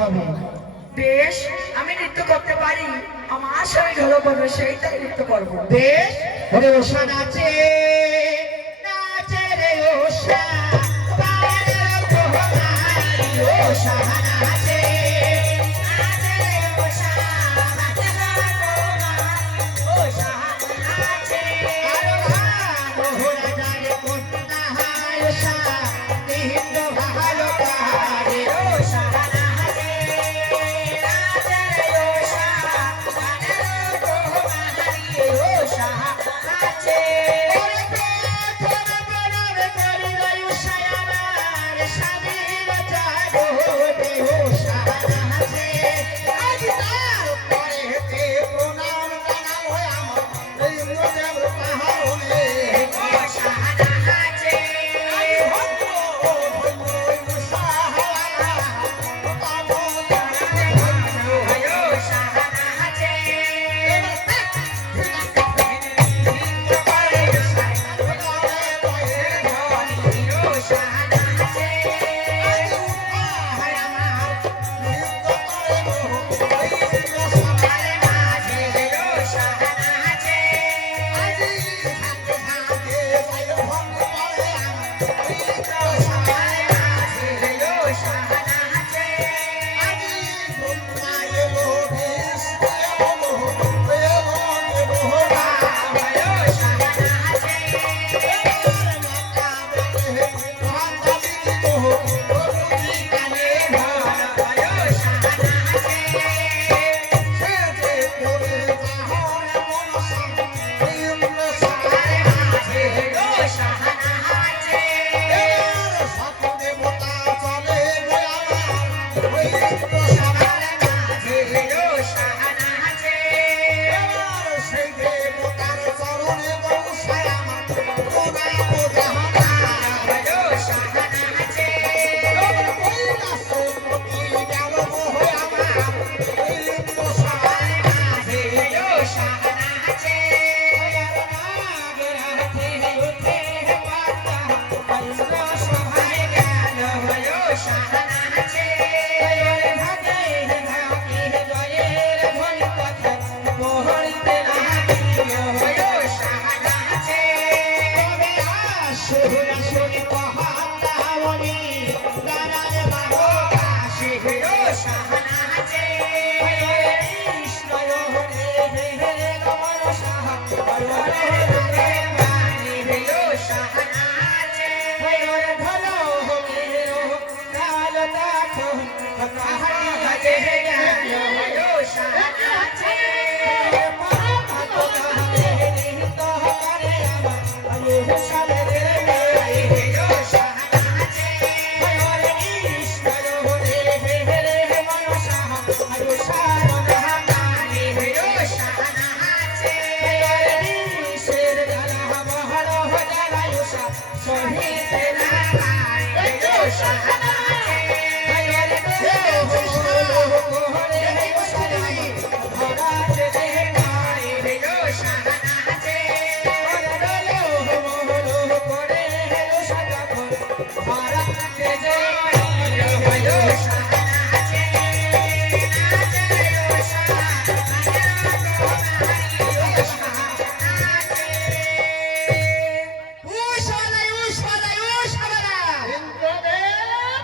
হবে। বেশ, আমি নৃত্য করতে পারি, আমার সঙ্গে ভালো করবে সেইটাই নৃত্য করবো। বেশ, ওরে ওষা নাচে নাচে রে ওষা, বারের প্রহরারি ওষা নাচে নাচে রে ওষা, বারের প্রহরারি ওষা নাচে। আরো মোহরা জানে কন্যা ওষা, নিহিত ভালো কারে ওষা নাচে নাচে রে ওষা, বারের প্রহরারি ওষা নাচে। ওরে প্রথম প্রণাম করি ওষা আমার স্বাধীনতা গো ওষা নাচে। আজ তার পরেতে প্রণাম জানাও আমার ইন্দ্রদেব পাহাড়ে ওষা নাচে। আজ ভদ্র ওষা হাওয়া পাবো জানালে ওষা নাচে।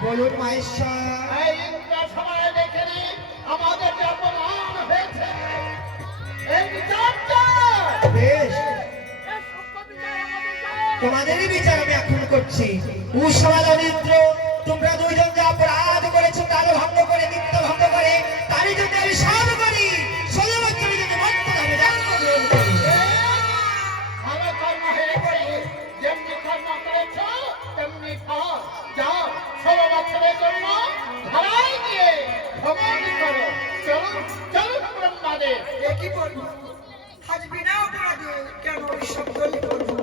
বলুন মায়েশ্বর। এই ইন্দ্র সভায় দেখে নি আমাদের যে অপমান হয়েছে, এই বিচারটা বেশ, এই সূক্ষ্ম বিচার আমাদের চাই। তোমাদেরই বিচার আমি এখন করছি। উষা দরিদ্র, তোমরা দুইজন যে অপরাধ করেছো, তারও ভঙ্গ করে নিত্য ভঙ্গ করে, তারই জন্য আমি সব করি। ষোলবচ্চ যদি মত্ত ধামে জন্ম গ্রহণ করি। ভালো কর্ম হয়ে করি, যেমনি কর্ম করেছ তেমনি ফল। যাও 16 বছরের জন্য ধরাই গিয়ে ভ্রমণ করো। চলুন চলুন ব্রহ্মাদেব। কি করবো আজ বিনা অপরাধে কেন ওইসব গলি করবো?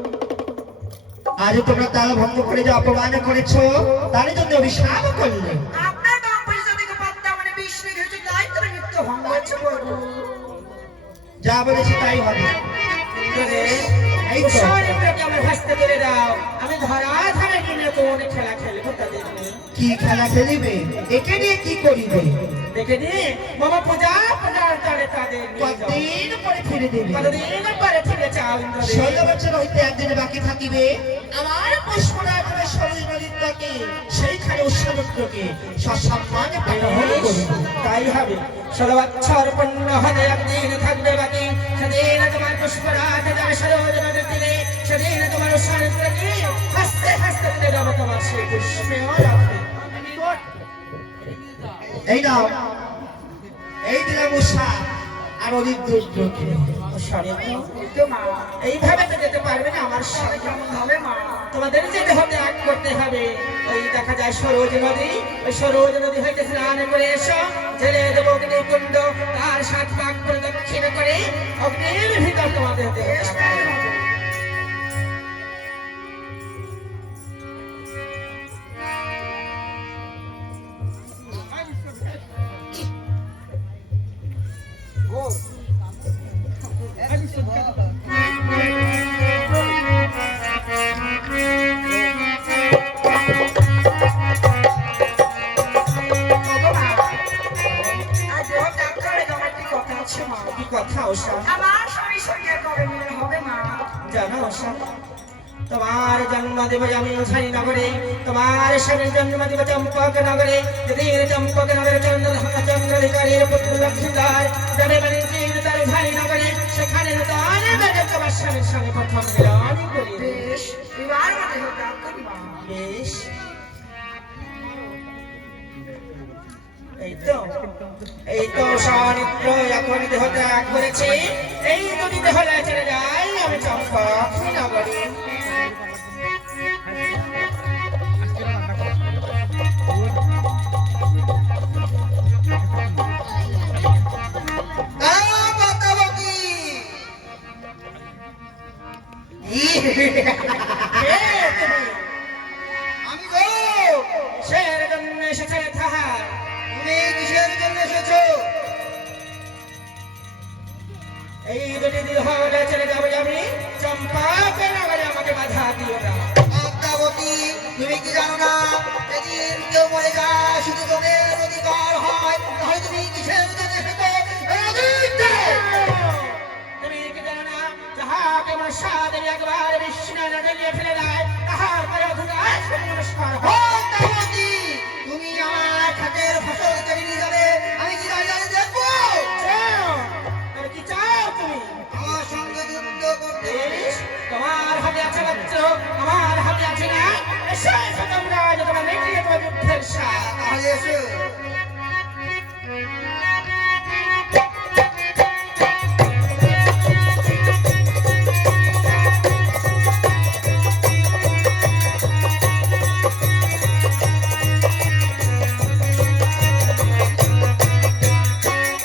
আজ তোমরা তার ভঙ্গ করে যে অপমান করেছো, তারই জন্য অভিশাপ করলে। আপনার বাপ পয়সা থেকে পাত্তা মানে 20 মিনিট হয়েছে, তাই তুমি নৃত্য ভঙ্গ হচ্ছে করবো। যা বলেছি তাই হবে। এই তো। আমার হাসতে করে দাও, আমি ধরা ধারে কিনে তো অনেক খেলা খেলবো তাদের নিয়ে। কি খেলা খেলিবে? একে নিয়ে কি করিবে? দেখে নিয়ে মামা পূজা পূজার তালে তাদের নিয়ে যাও। কতদিন পরে ফিরে দেবে কতদিন পরে ফিরে চাও ইন্দ্রদেব। 16 বছর হইতে একদিন বাকি থাকিবে আমার পুষ্পরাজের সরোজ নদীর তটে সেইখানে উৎসবকে সসম্মানে পালন করিব। তাই হবে 16 বছর পূর্ণ হতে একদিন থাকবে বাকি, সেদিন তোমার পুষ্পরাজ যাবে সরোজ নদীর তীরে, সেদিন তোমার উৎসবকে হাসতে হাসতে তুলে দেবো তোমার সেই পুষ্পেও রাখবে। এই নাও, এই দিলাম উষা আর অধিক দুর্যোগে। তো মা এইভাবে তো যেতে পারবে না আমার তবে সঙ্গে, কেমন হবে মা? তোমাদের যেতে হবে, ত্যাগ করতে হবে। ওই দেখা যায় সরোজ নদী, ওই সরোজ নদী হইতে স্নান করে এসো, ছেলে দেব অগ্নিকুণ্ড, তার 7 পাক প্রদক্ষিণ করে অগ্নির ভিতর তোমাদের দেহ বেশ তাই হবে। ওগো মা, আজ ও ডাক্তারের আমার কি কথা আছে মা? কি কথা ওষা? আমার স্বামী সঙ্গে কবে মিলন হবে মা? জানো ওষা, তোমার জন্ম দেব আমি উঝানি নগরে, তোমার স্বামীর জন্ম দেব চম্পক নগরে। যেদিন চম্পক নগরে চন্দ্রাধিকারীর পুত্র লক্ষ্মীদার যাবে বাণিজ্যের তার উঝানি নগরে, সেখানে নতুন বেদে তোমার স্বামীর সঙ্গে প্রথম মিলন করি। বেশ, বিবাহ মতে হোক ডাক করি মা। বেশ, এই তো সানিত্র এখন দেহ ত্যাগ করেছে, এই যদি দেহ চলে যায় আমি চম্পক নগরে। আমি গো, কিসের জন্য এসেছে তাহার? তুমি কিসের জন্য এসেছো? এই দুটি দেহ চলে যাবে আমি চম্পক নগরে, আমাকে বাধা দিও না। পদ্মাবতী, তুমি কি জানো না যেদিন কেউ মরে যায় শুধু তোমার অধিকার হয়, তাহলে তুমি কিসের জন্য এসেছো? তুমি কি জানো না যাহাকে মনসা দেবী একবার বিষ্ণু জ্বালিয়ে ফেলে দেয় তাহার পরে অধিকার নমস্কার হয়। পদ্মাবতী, তুমি আমার খাতের ফসল কেড়ে নিয়ে যাবে, আমি কি দাঁড়িয়ে দেখবো? তবে কি চাও তুমি? আমার সঙ্গে যুদ্ধ করতে হবে। বেশ, তোমার হাতে আছে রাজ্য, আমার হাতে আছে না। এসো এসো তোমরা, যে তোমরা মিটিয়ে তোমার যুদ্ধের সাথ। তাহলে এসো।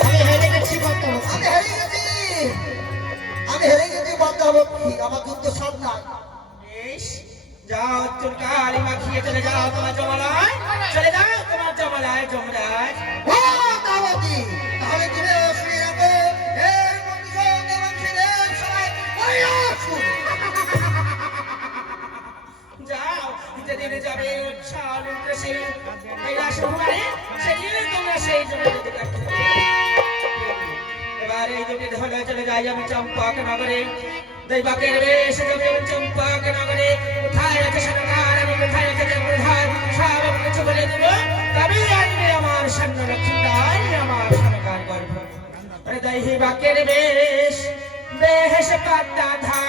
আমি হেরে গেছি পদ্মাবতী। আমি হেরে গেছি, আমি হেরে গেছি পদ্মাবতী, আমার যুদ্ধ সব নাই। বেশ, যাও চুনকালি মাখিয়ে চলে যাও তোমার জমালয়, চলে যাও তোমার জমালয় যমরাজ। পদ্মাবতী, তাহলে তুমি শুনে রাখো, এই মন্দির দেবাংশীদের সবাই ওই আসুন। যাও যেদিন যাবে উৎসাহ উদ্দেশ্যে কৈলাস ভুবনে, সেদিন তোমরা সেই জন্য যেতে পারবে। এবার এই দুটি ধলে চলে যাই আমি চম্পক নগরে, দৈবাকের বেশ যাবে আমি চম্পক নগরে। কোথায় আছে সরকার, আমি কোথায় রেখে প্রধান, সব কিছু বলে দেব, তবেই আসবে আমার সৈন্য লক্ষ্মীদার, আমার সরকার গর্ভ। দৈবাকের বেশ বেশ পাতা ধার